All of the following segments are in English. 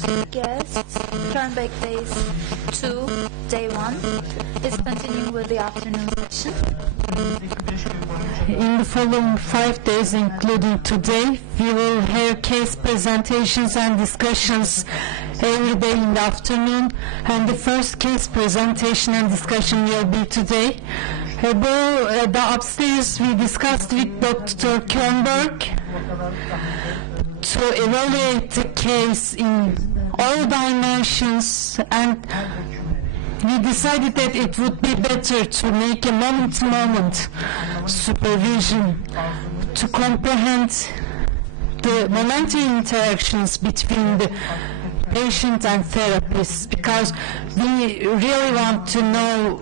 guests, Kernberg Days 2, Day 1, is continuing with the afternoon session. In the following 5 days, including today, we will have case presentations and discussions every day in the afternoon, and the first case presentation and discussion will be today. Above the upstairs, we discussed with Dr. Kernberg to evaluate the case in all dimensions, and we decided that it would be better to make a moment-to-moment supervision to comprehend the momentary interactions between the patient and therapist, because we really want to know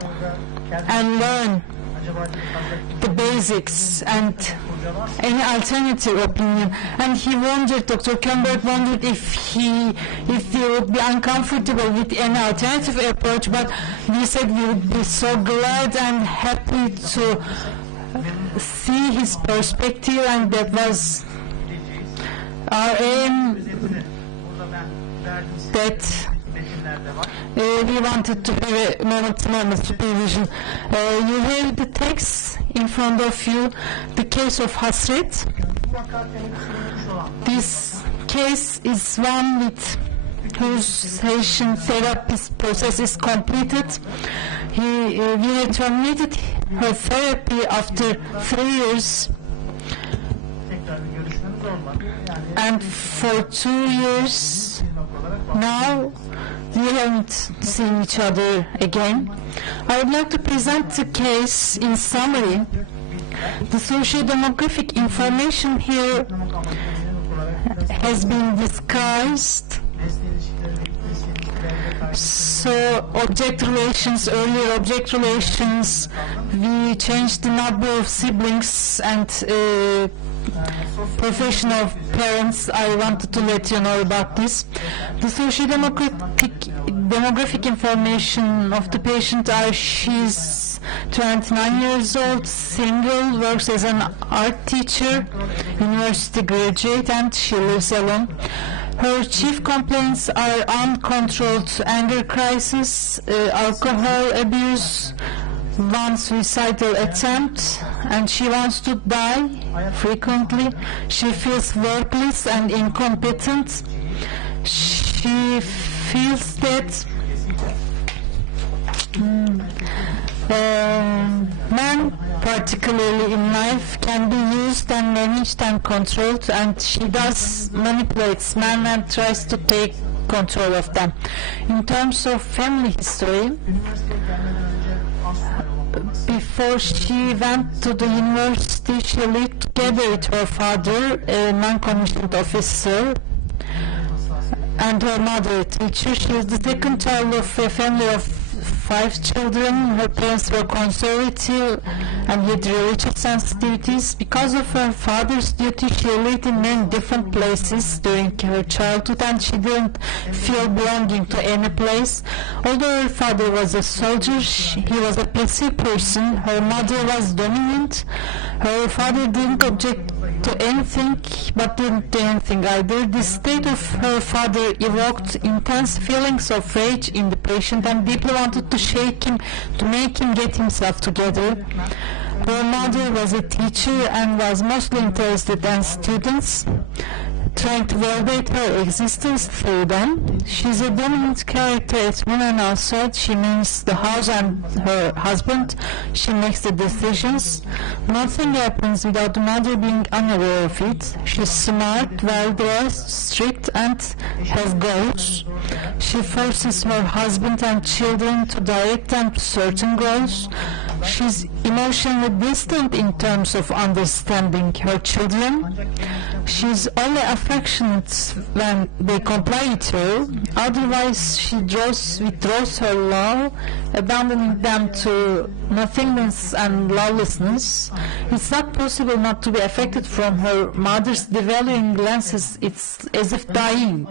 and learn the basics and any alternative opinion. And he wondered, Dr. Kernberg wondered if he would be uncomfortable with any alternative approach, but we said we would be so glad and happy to see his perspective, and that was our aim, that we wanted to have a moment-to-moment supervision. You have the text in front of you, the case of Hasret. This case is one with whose session therapist process is completed. We had terminated her therapy after 3 years, and for 2 years now we haven't seen each other again. I would like to present the case in summary. The socio-demographic information here has been discussed. So object relations, earlier object relations, we changed the number of siblings and profession of parents. I wanted to let you know about this. The socio-demographic information of the patient are: she's 29 years old, single, works as an art teacher, university graduate, and she lives alone. Her chief complaints are uncontrolled anger crisis, alcohol abuse, one suicidal attempt, and she wants to die frequently. She feels worthless and incompetent. She feels that men, particularly in life, can be used and managed and controlled, and she does manipulates men and tries to take control of them. In terms of family history, before she went to the university, she lived together with her father, a non-commissioned officer, and her mother, a teacher. She is the second child of a family of 5 children. Her parents were conservative and had religious sensitivities. Because of her father's duty, she lived in many different places during her childhood, and she didn't feel belonging to any place. Although her father was a soldier, he was a passive person. Her mother was dominant. Her father didn't object to anything, but didn't do anything either. The state of her father evoked intense feelings of rage in the patient, and deeply wanted to shake him, to make him get himself together. Her mother was a teacher and was mostly interested in students, trying to validate her existence through them. She's a dominant character at home and outside. She means the house and her husband. She makes the decisions. Nothing happens without the mother being unaware of it. She's smart, well-dressed, strict, and has goals. She forces her husband and children to direct them to certain goals. She's emotionally distant in terms of understanding her children. She's only affectionate when they comply with her. Otherwise, she withdraws her love, abandoning them to nothingness and lawlessness. It's not possible not to be affected from her mother's devaluing glances. It's as if dying.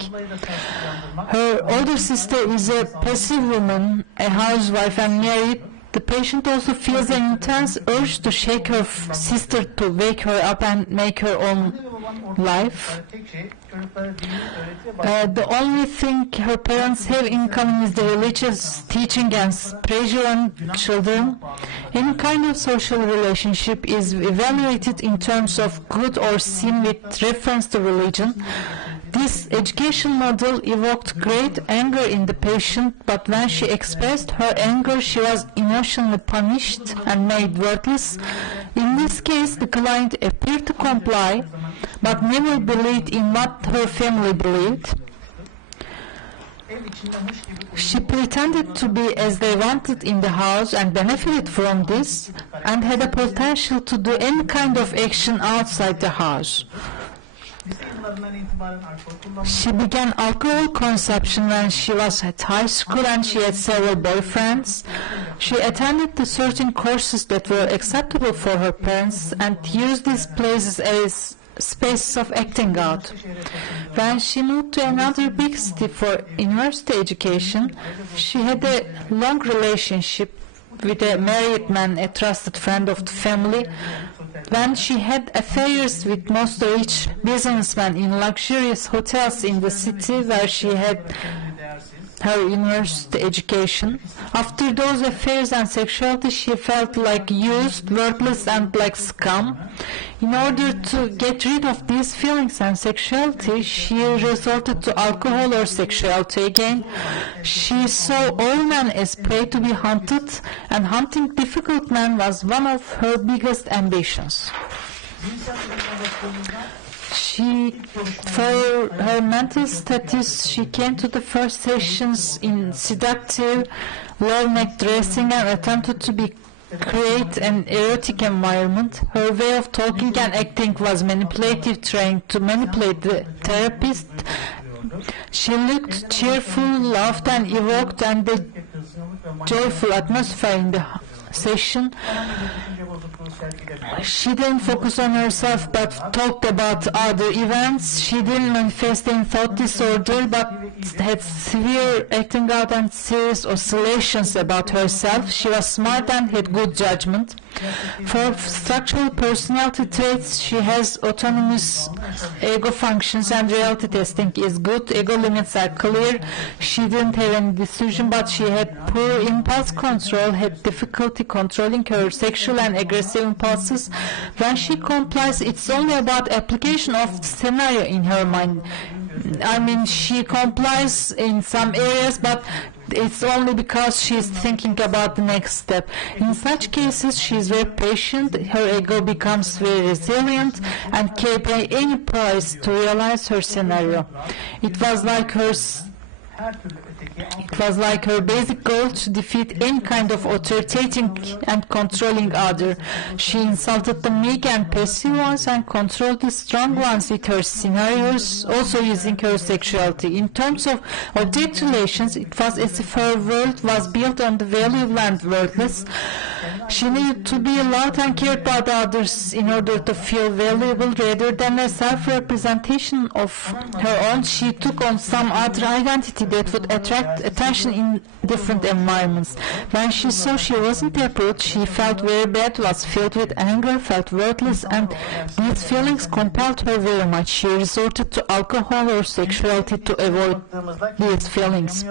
Her older sister is a passive woman, a housewife and married. The patient also feels an intense urge to shake her sister, to wake her up and make her own life. The only thing her parents have in common is the religious teaching and pressure on children. Any kind of social relationship is evaluated in terms of good or sin with reference to religion. This education model evoked great anger in the patient, but when she expressed her anger, she was emotionally punished and made worthless. In this case, the client appeared to comply, but never believed in what her family believed. She pretended to be as they wanted in the house and benefited from this, and had a potential to do any kind of action outside the house. She began alcohol consumption when she was at high school, and she had several boyfriends. She attended the certain courses that were acceptable for her parents and used these places as spaces of acting out. When she moved to another big city for university education, she had a long relationship with a married man, a trusted friend of the family. When she had affairs with most rich businessmen in luxurious hotels in the city where she had her university education. After those affairs and sexuality, she felt like used, worthless, and like scum. In order to get rid of these feelings and sexuality, she resorted to alcohol or sexuality again. She saw all men as prey to be hunted, and hunting difficult men was one of her biggest ambitions. For her mental status, she came to the first sessions in seductive, low-neck dressing and attempted to create an erotic environment. Her way of talking and acting was manipulative, trying to manipulate the therapist. She looked cheerful, laughed, and evoked a joyful atmosphere in the session. She didn't focus on herself but talked about other events. She didn't manifest any thought disorder but had severe acting out and serious oscillations about herself. She was smart and had good judgment. For structural personality traits, she has autonomous ego functions and reality testing is good. Ego limits are clear. She didn't have any decision, but she had poor impulse control, had difficulty controlling her sexual and aggressive impulses. When she complies, it's only about application of the scenario in her mind. I mean, she complies in some areas, but it's only because she's thinking about the next step. In such cases, she is very patient, her ego becomes very resilient, and can pay any price to realize her scenario. It was like her basic goal to defeat any kind of authoritating and controlling other. She insulted the meek and passive ones and controlled the strong ones with her scenarios, also using her sexuality. In terms of object relations, it was as if her world was built on the valuable and worthless. She needed to be loved and cared by the others in order to feel valuable. Rather than a self-representation of her own, she took on some other identity that would attract attention in different environments. When she saw she wasn't approved, she felt very bad, was filled with anger, felt worthless, and these feelings compelled her very much. She resorted to alcohol or sexuality to avoid these feelings.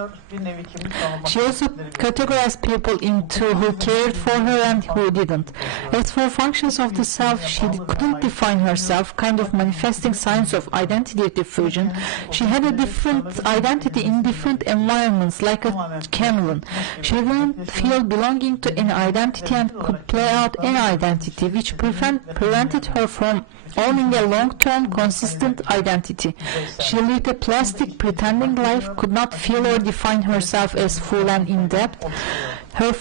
She also categorized people into who cared for her and who didn't. As for functions of the self, she couldn't define herself, kind of manifesting signs of identity diffusion. She had a different identity in different environments, like a chameleon. She didn't feel belonging to any identity and could play out any identity, which prevented her from owning a long-term, consistent identity. She lived a plastic, pretending life, could not feel or define herself as full and in-depth. Her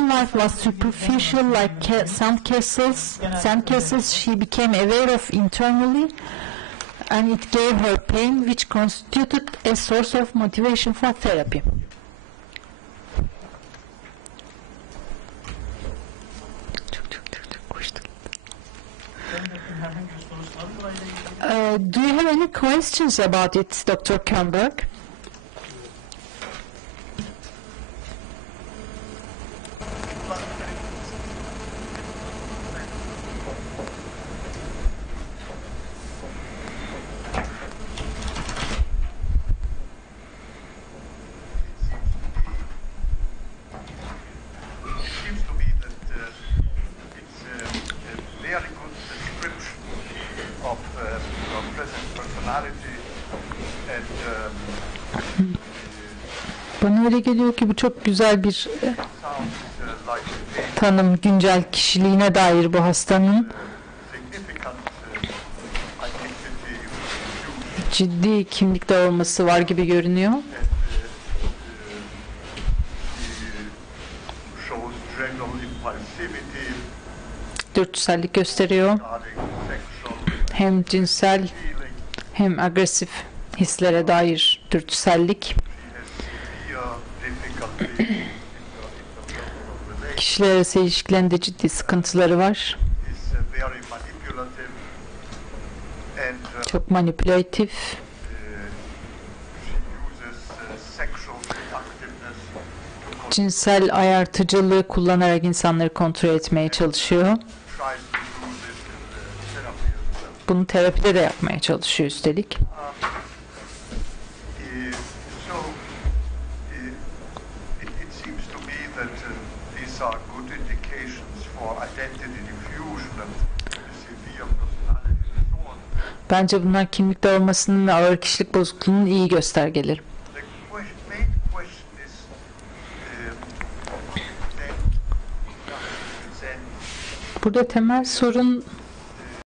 life was superficial, like sandcastles she became aware of internally, and it gave her pain, which constituted a source of motivation for therapy. Do you have any questions about it, Dr. Kernberg? Bana öyle geliyor ki bu çok güzel bir tanım, güncel kişiliğine dair bu hastanın. Ciddi kimlikte olması var gibi görünüyor. Dürtüsellik gösteriyor. Hem cinsel hem agresif hislere dair dürtüsellik. Kişiler arası ilişkilerinde ciddi sıkıntıları var. Çok manipülatif. Cinsel ayartıcılığı kullanarak insanları kontrol etmeye çalışıyor. Bunu terapide de yapmaya çalışıyor üstelik. Bence bunlar kimlikte olmasının ve ağır kişilik bozukluğunun iyi göstergeleri. Burada temel sorun